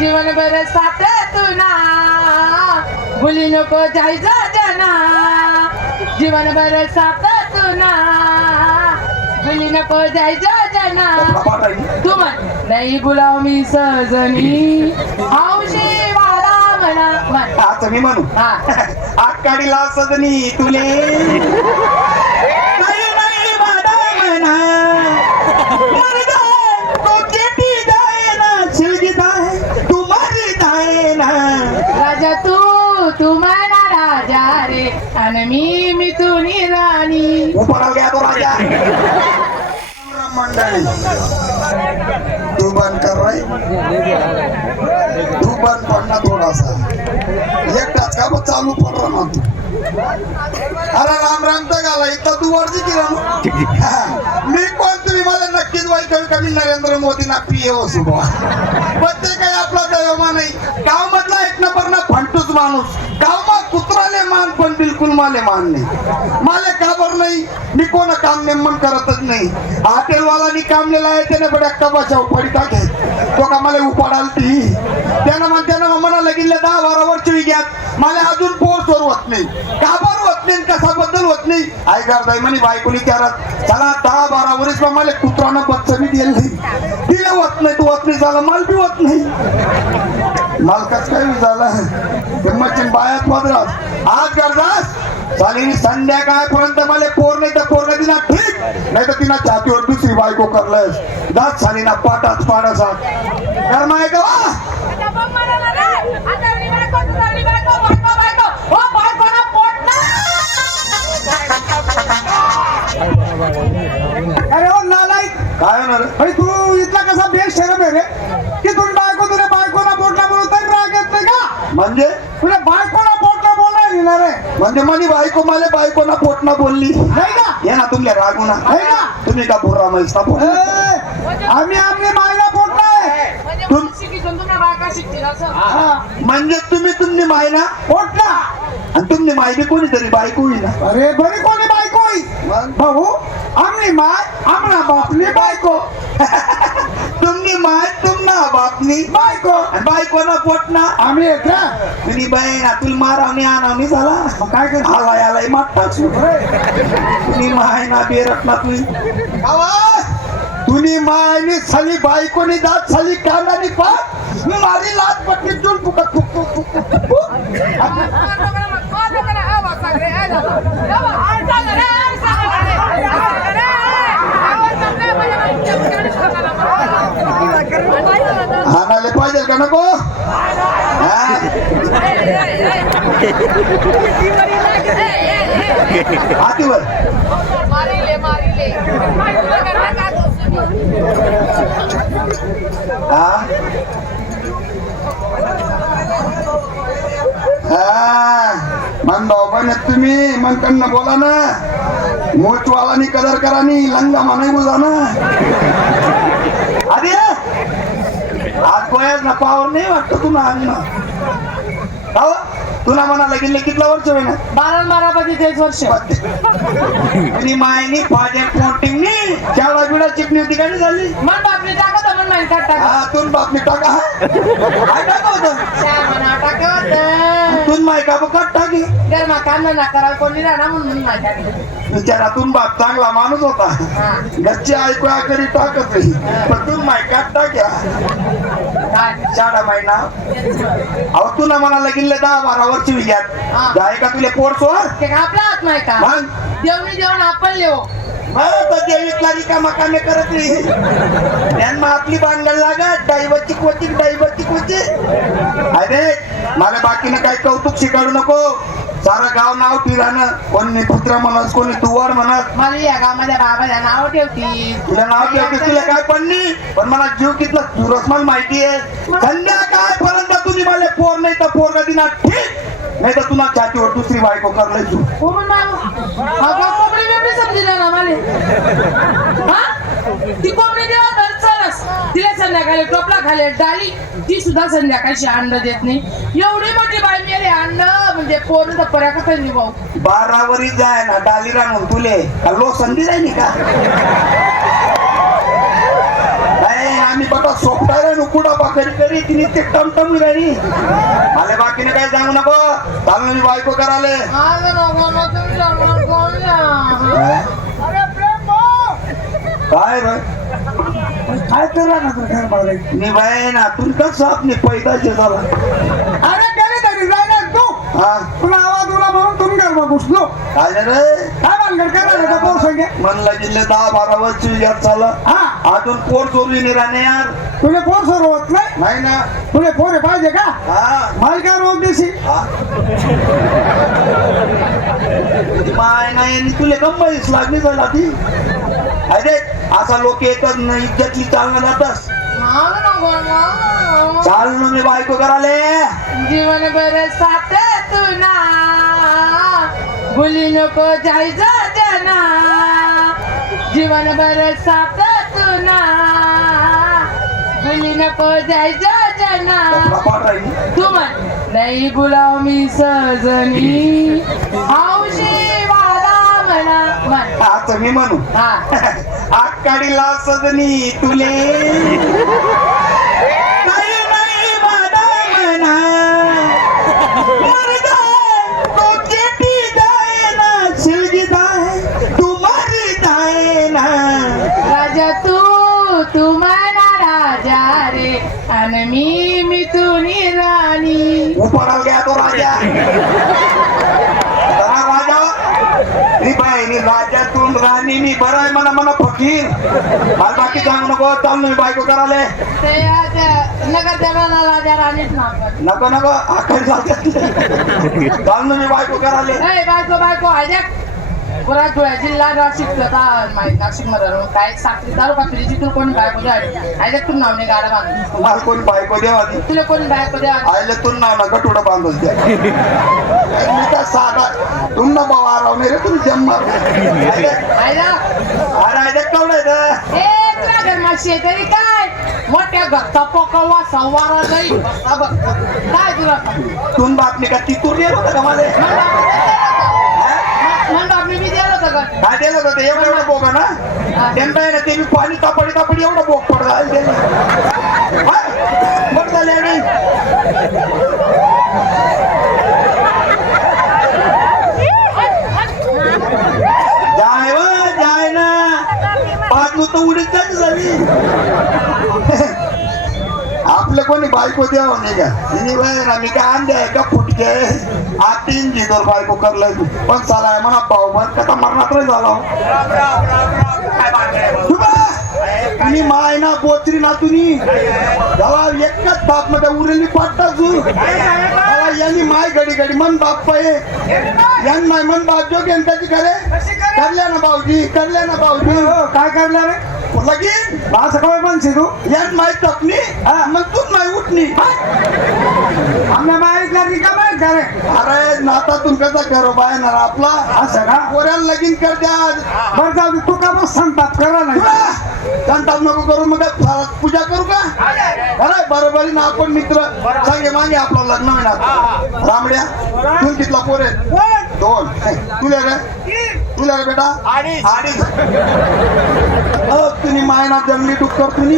जीवन बर साथ तुना भुली नको जायचं जना. जीवन बर साथ तुना भुली नको जायचं जना. तू म्हण नाही बुलाव मी सजनी हौशी वाडा म्हणा म्हण. आता मी म्हणू. हा. आकाडीला सदनी तुले. तू म्हणा राजा रे आणि मी मी तू राणी ऊपर तो राजा. मंडळी तू बंद कर रे तू बंद पडना थोडासा. एकटाच का मग चालू पड रहा म्हणतो अरे राम राम तर गाला इथं तू वरती की राम? मी कोण तुम्ही मला नक्कीच वाईट कमी कमी नरेंद्र मोदी ना पी हो सुबा प्रत्येक काही आपला दैवमा नाही गाव मधला एक नंबर ना মানুষ। कामा गाव मा कुत्राले मान पण बिलकुल माले मान नाही. माले काबर नाही? मी कोण काम नेमन करतच नाही. हॉटेलवाला काम लिहिलं आहे त्याने बड्या कबाच्या उपाडी टाके तो का मला उपाडाल ती त्यानं मग त्यानं मला लगीन दहा बारा वर्ष विग्यात मला अजून पोर होत नाही. काबर होत नाही कसा बद्दल होत नाही? आई करताय म्हणे बायकोनी करत चला दहा बारा वर्ष मला कुत्रानं बच्चा बी नाही. तिला होत नाही तू होत नाही झालं माल बी होत नाही. मालकाच काय बी झालं बाय बायात पदरात. आज करतास चालेल संध्याकाळपर्यंत मला पोर नाही तर पोर तिला ठीक? नाही तर तिला छातीवर दुसरी बायको करलंस. दात सालीना पाटात पाडासा कर्म आहे का तू. हो, पोट अरे ओ नालायक. काय होणार? भाई तू इथला कसा बेस्ट ठरत आहे रे? की तुला म्हणजे तुला बायकोला पोटला बोलायला येणार आहे. म्हणजे माझी बायको मला बायकोना पोटना बोलली. नाही का ये ना तुमले रागू ना ना? तुम्ही का बुर्रा ना ए, आम्ही आमने मायला पोटला आहे. म्हणजे तुम- हा, म्हणजे तुम्ही तुमनी माय ना? पोटला. आणि तुमनी माय बी कोणीतरी बायको ना? अरे बरी कोणी बायको होई? मग? भाऊ आमनी माय आमना बापली बायको तुमनी माय तुमना बापनी बायको आणि बायको ना पोटना आम्ही येत ना तुझी बहीण तुला मारावणी आणावणी झाला मग काय करतो आला याला मागताच तुम्ही माय ना बेरट ना तुझी तुनी मायनी साली बायकोनी दात साली कांदानी पाक मारी लात पट्टी चुल फुकत फुक हातीवर मन भाऊ तुम्ही. मन कन्न बोला ना. मोचवालानी कदर करा नी लंगा मानाई बोला ना. आधी आज गोयाच नफावर नाही वाटत तुला ना तुला म्हणा लगीन कितला वर्ष होईना. बारा बारा मध्ये तेच वर्ष. आणि मायनी फाजर पोटिंग नी केवढा बिडा चिपणी होती काय झाली. मन बापली टाकत मन माहिती टाकता हा तुन बापनी टाका. काय टाका होतं. तुन माय का बघ टाकी. गरमा काम ना करा कोणी राहणार म्हणून नाही टाकली बिचारातून बाप चांगला माणूस होता. घरची ऐकू करी टाकत नाही. पण तू माय काट टाक्या. अहो तुला म्हणा लगीन दहा बारा वर्ष. विज्ञान जाय का तुले पोर सोर ते का आपला हात नाही का मग? देवणी देऊन आपण लेव बरं तर देवीतला रिकामा कामे करत नाही त्यांना आपली बांगड लागत. डाईवरची कोची डाईवरची कोची अरे मला बाकीनं काही कौतुक शिकाडू नको. सारं गाव नाव ठिराणं कोणी पुत्र म्हणत कोणी दुवार म्हणत. मला या गावामध्ये बाबाला नाव ठेवती तुला नाव ठेवते तुला काय नाही. पण मला जीव कितला चुरस मला माहिती आहे संध्याकाळपर्यंत तुम्ही मला पोर नाही तर पोर कधी ना ठीक. नाही तर तुला छातीवर दुसरी बायको करलाय तू. कोण हा समजिला ना मला. हा? ती कोंबडी संध्याकाळी टोपला खाली डाली ती सुद्धा संध्याकाळची अंड देत नाही. एवढी मोठी बाई मेरे अंड म्हणजे पोर तर पर्या कसं नाही भाऊ. बारावरी जाय ना डाली रांगून तुले. लो संधी जाय का? नाही, आम्ही ती बटा सोपटायला नुकुडा पाकरी करी तिने ते टमटम राणी मला बाकीने काय सांगू नको? चालू मी बायको कराले. काय रे? काय तर ना तुला घर बघायचं मी बाय ना तुला कसं आपली पैदाचे झाला अरे गेली तरी जायला तू. हा. तुला आवाज उला म्हणून तुम्ही घर घुसलो. काय रे? काय भानगड करायला का पोर संगे मनला दहा बारा वर्ष विचार झाला. हा. अजून चोरली नाही राणे यार तुले सर होत नाही? नाही ना. तुले पोरे पाहिजे का? हा. माल काय रोज देशी हा. माय नाही तुले कंबाईस लागली झाला ती. अरे असा लोक येतात ना इज्जतली चालणं जातस ना मी बायको कराले जीवन बरं साथ तू ना. भुली नको जायचं जना जीवन बरं साथ तू ना. भुली नको जायचं जना तू म्हण नाही बुलाव मी सजनी हौशी वादा म्हणा म्हण. आता मी म्हणू. हा. आकाडीला सजनी तुले. नाही नाही वादा म्हणा. राजा तू तू राजा रे. आणि मी मी तू राणी उपराला गया तो राजा जरा राजा मी बाई मी राणी मी बरं आहे म्हणा म्हणा फकीर. मला बाकी सांगू नको चाल मी बायको कराले. नको नको जाते. चाल मी बायको कराले बायको बायको हायजॅक पुरा धुळ्या जिल्हा नाशिक होता माहिती नाशिकमध्ये राहून काय साखरी तालुका फिरीची तुला कोणी बायको द्यावी. हायजॅक तू नाव नाही गाडा बांधून मला कोणी बायको ती तुला कोणी बायको द्यावी? आईले तू नाव ना गटुडं बांधून द्या. मी काय साधा तुम ना बाबा राव नाही रे तुम्ही हायजॅक अरे आयले कवडं ए तुला घरमाशी आहे तरी काय? मोठ्या पोकवा सव्वारा तुला? तुम बातमी का ती होता का मला? मी दिलं होतं घर काय दिलं एवढं एवढं ना त्यांना ते मी पाणी तापडी तापडी एवढं बोग पडलं बरं झाले आणि जाय व जाय ना पाच तर उडीत जायची झाली आपलं कोणी बायको द्यावं नाही का? बाय ना मी काय आहे का फुटके? आहे आ तीन जिदर बायको करलाय तू. पण चालाय म्हणा भाऊ पण कथा मरणात झाला हो. तुबा, तुम्ही माय ना बोचरी ना तुम्ही त्याला एकच बापमध्ये उरलेली पाठता तू यांनी माय घडी घडी मन बाप पाये. यांनी माय मन बाप जो घेऊन त्याची करे? करल्या ना भाऊजी करल्या ना भाऊजी. हो, काय करणार रे? लगीन असं काय म्हणशील तू यात. माय टपणी मग तू माय उठणी. आमच्या माहितला की का माहीत का रे अरे नातातून कसा करो बायणार आपला. असं का? पोऱ्याला लगीन कर द्या बरं जाऊ दे, तू का मग सांगतात करा नाही? सांगतात नको करू मग काय पूजा करू का? अरे बरोबरी ना आपण मित्र. सांगे मागे आपलं लग्न होणार. रामड्या तू कितला पोरे दोन. तुला रे तुला रे बेटा? अडीच हो तुम्ही मायना जंगली डुक्कर तुम्ही.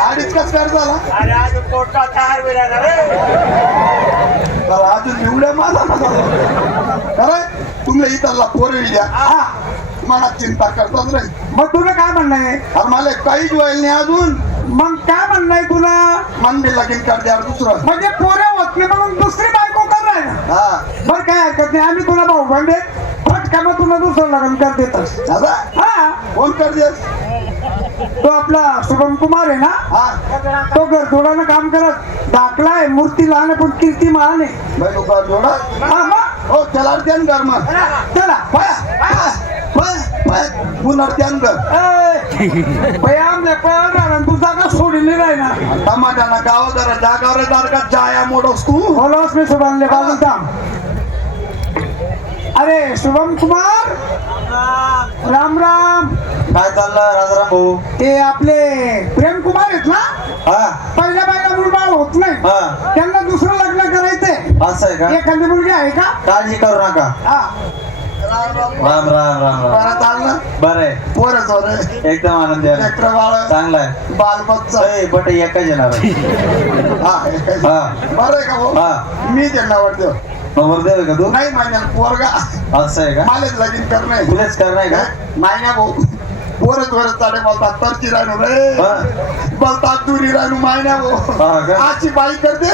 अडीच कस कर झाला? अरे आज पोटला तयार वेळा रे. तर अजून एवढ्या माझा अरे तुम्ही इथला पोरे द्या हा. तुम्हाला चिंता करतात रे मग तुला काय म्हणणं आहे? अरे मला काहीच व्हायला नाही अजून. मग काय म्हणणं आहे तुला? मन बी लगीन कर द्या दुसरं. म्हणजे पोरे होत नाही म्हणून दुसरी बायको करणार ना हा. बरं काय हरकत नाही. आम्ही तुला भाऊ बंडे तुला दुसरं लग्न कर देतस दादा हा. फोन कर तो आपला शुभम कुमार आहे ना? हा. तो घरधोडानं काम करत. दाखला आहे मूर्ती लहान पण कीर्ती महान आहे. जोडा. हा चला घर मग. चला. घर. पळणार तू जागा सोडली नाही ना. टमाटाना गाव जरा जागावर जारका जाया मोडोस तू. बोलवस मी शुभमले बाजून थांब. अरे शुभम कुमार? राम राम. काय चाललं राजाराम भाऊ? ते आपले प्रेम कुमार आहेत ना? हा. पहिल्या बायला मुलगा होत नाही. हा. त्यांना दुसरं लग्न करायचंय. असं आहे का? एखादी मुलगी आहे का? काळजी करू नका. हा. राम राम राम राम. बरं चाललं. बरं आहे. पोरं सोर एकदम आनंदी आहे. लेकरं बाळ. चांगला आहे. बाल बच्चा ए, बट एकच येणार आहे. हा. बरं आहे का भाऊ? हा. मी त्यांना वाटतो. नंबर देऊ का तू? नाही महिन्यात पोरगा असं आहे का? मालेच लगीन करणे तुलाच करणार का? मायना भाऊ. पोरच वरच चाले बोलतात तरची राहणू रे. बोलतात दुरी राहणू मायना भाऊ? आजची बाई करते.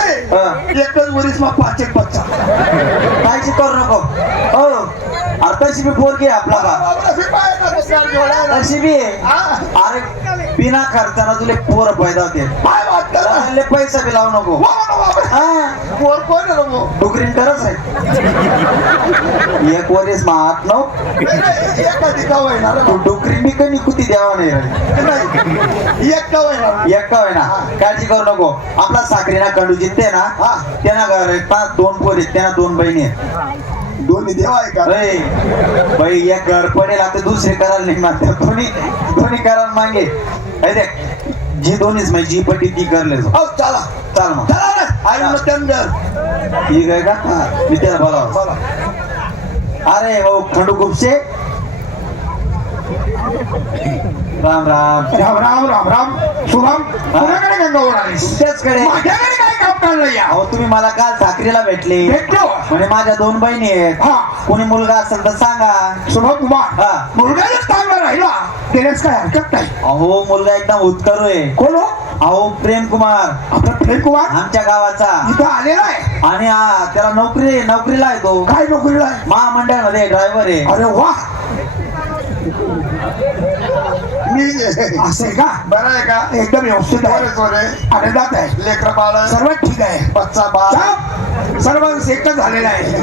एकच वरीस मग पाच एक बच्चा काळजी करू नको. हो. आताशी बी पोरगी आपला बा बी. हा? अरे बिना खर्चाना तुले पोर पैदा होते. पैसा बी लावू नको. हा. पोर कोण? डुकरीन करच आहे. एक वरीस मा आठ नऊ तू. डुकरी मी कधी कुती द्यावा नाही एक कव आहे ना एक आहे ना काळजी करू नको. आपला साखरीना कंडू जिंकते ना हा. त्यांना दोन पोरी आहेत, त्यांना दोन बहिणी आहेत. दोन्ही देव आहे का? अरे बाई एक घर पडेल आता दुसरे करायला नाही मागते दोन्ही दोन्ही करायला मागे. जी दोन्हीच म्हणजे जी पटी ती करले हो चला. चाल मग. आई त्यांचं ठीक आहे का? मी त्याला बोला. अरे हो खंडू खुपशे राम राम. राम राम राम राम. शुभम तुझ्याकडे गंगावर आलीस. तुमच्याचकडे माझ्याकडे काय काम काढलं या? अहो तुम्ही मला काल साखरीला भेटले. भेटलो. म्हणे माझ्या दोन बहिणी आहेत. हा. कोणी मुलगा असेल तर सांगा. शुभम कुमार हा. मुलगा जर चांगला राहिला. त्यालाच काय हरकत नाही. अहो मुलगा एकदम उत्करू आहे. कोण हो? अहो प्रेम कुमार. आपला प्रेम कुमार? आमच्या गावाचा. इथं आलेला आहे. आणि हा त्याला नोकरी नोकरीला आहे तो. काय नोकरीला आहे? महामंडळामध्ये ड्रायव्हर आहे. अरे वा. मी असं आहे का? बरं आहे का? एकदम व्यवस्थित आहे. सोरे आनंदात आहे. लेकर बाळ. सर्व ठीक आहे. बच्चा बाळ. सर्व एकच झालेलं आहे.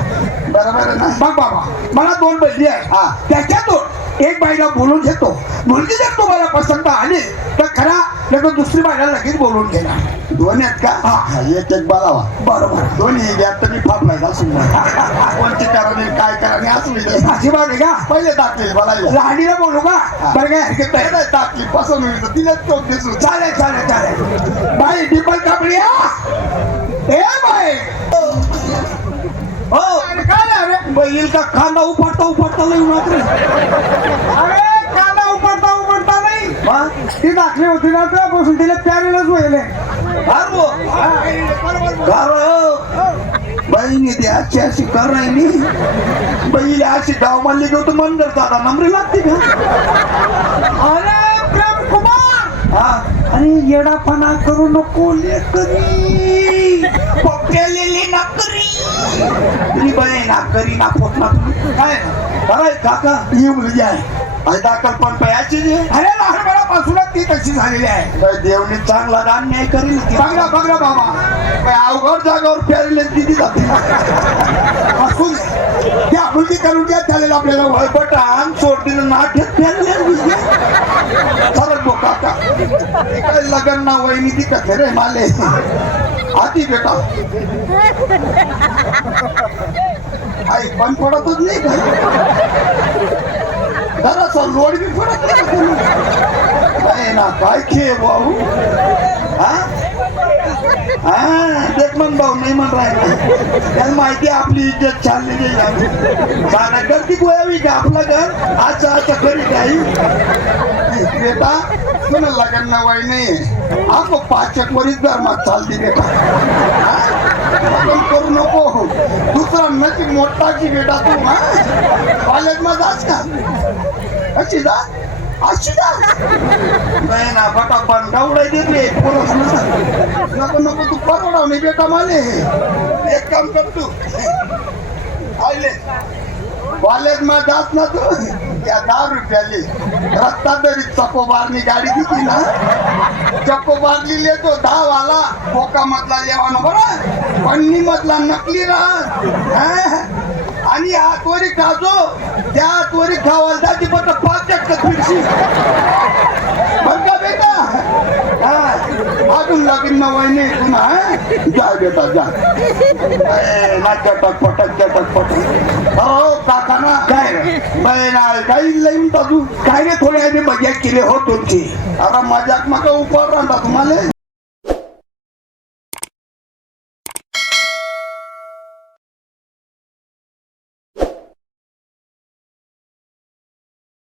बरोबर बघ बाबा मला दोन बहिणी आहे. हा. त्याच्यातून एक बाईला बोलून घेतो. मुलगी जर तुम्हाला पसंत आली तर खरा नाही तर दुसरी बाईला लगेच बोलून घेणार. दोन आहेत का? हा. हा, एक एक बोलावा. बरोबर. दोन्ही घ्या तर मी फापलाय असू कोणती कराने काय कराने असू. अशी आहे का? पहिले टाकली मला लहानीला बोलू का? बरं काय हरकत नाही टाकली पसंत होईल तर तिलाच चौक दिसू चालेल चालेल चालेल. बाई डिपल कापडी ए बाई. हो. अरे काय बैल का? खांदा उपटता उपटता लई मात्र अरे कांदा उपडता उपडता नाही? ती दाखली होती ना तेव्हापासून तिला प्यारेलच व्हायले. गार बो. गार हो. बहिणी ती अशी अशी कर राहिली बहिणी अशी गाव मानली घेऊ तर मंदर दादा नंबरी लागते का? अरे प्रेम कुमार हा. अरे येडापणा करू नको लेकरी. पेलेली नाकरी. ती बाय ना करी ना पोट ना काय? अरे काका ही मुलगी आहे. अरे दाखल पण पयाची अरे लहानपणापासूनच ती तशी झालेली आहे. देवने चांगला दान नाही करील ती? बघा बघा बाबा. अवघड जागावर पेरले दिली जाते. असून दे त्या आपुलकी करून घ्या चालेल आपल्याला वळपट आण अंग सोडतील नाट्यात प्यारीले चालत बो काका. हे काय ना वहिनी ती कथे रे माले. आधी बेटा. आई पण पडतच नाही का? जरासा लोड बी पडत नाही ना काय खे भाऊ? हा? हा देख मन भाऊ नाही म्हण राहिला. त्याला माहिती आपली इज्जत चाललेली आहे साधा गर्दी गोयावी का आपलं घर? आज आता घरी काही बेटा तुला लग्न ना नाही नाही आपको पाचक वरीच धर्मात चालती बेटा. हा? करू नको. दुसरा नक्की मोठा की बेटा तू हा? कॉलेजमध्ये जास का? अशी जा. अशी जा. नाही ना बटा पण गावडाय देते पोरस नको नको तू परवडाव नाही बेटा माले एक काम कर तू. आले कॉलेज मा जात ना तू. या दहा रुपयाली रस्ता तरी चकोबारनी गाडी दिली ना? चकोबारली लेतो दहा वाला कोका मधला जेवण बरं. पन्नी मधला नकली रा आणि हा त्वरी खाजो. त्या त्वरी खावायला जाती पण पाच चक्कर फिरशी. बघा का बेटा? हा. अजून लग्न वहिनी? जा बेटा जा ए, पटक चटक पटक. हो काका ना काय रे? बाय काही लईन तू काय रे थोडे आधी मजाक केली हो तुमची. अरे मजाक मका उपर राहता तुम्हाला.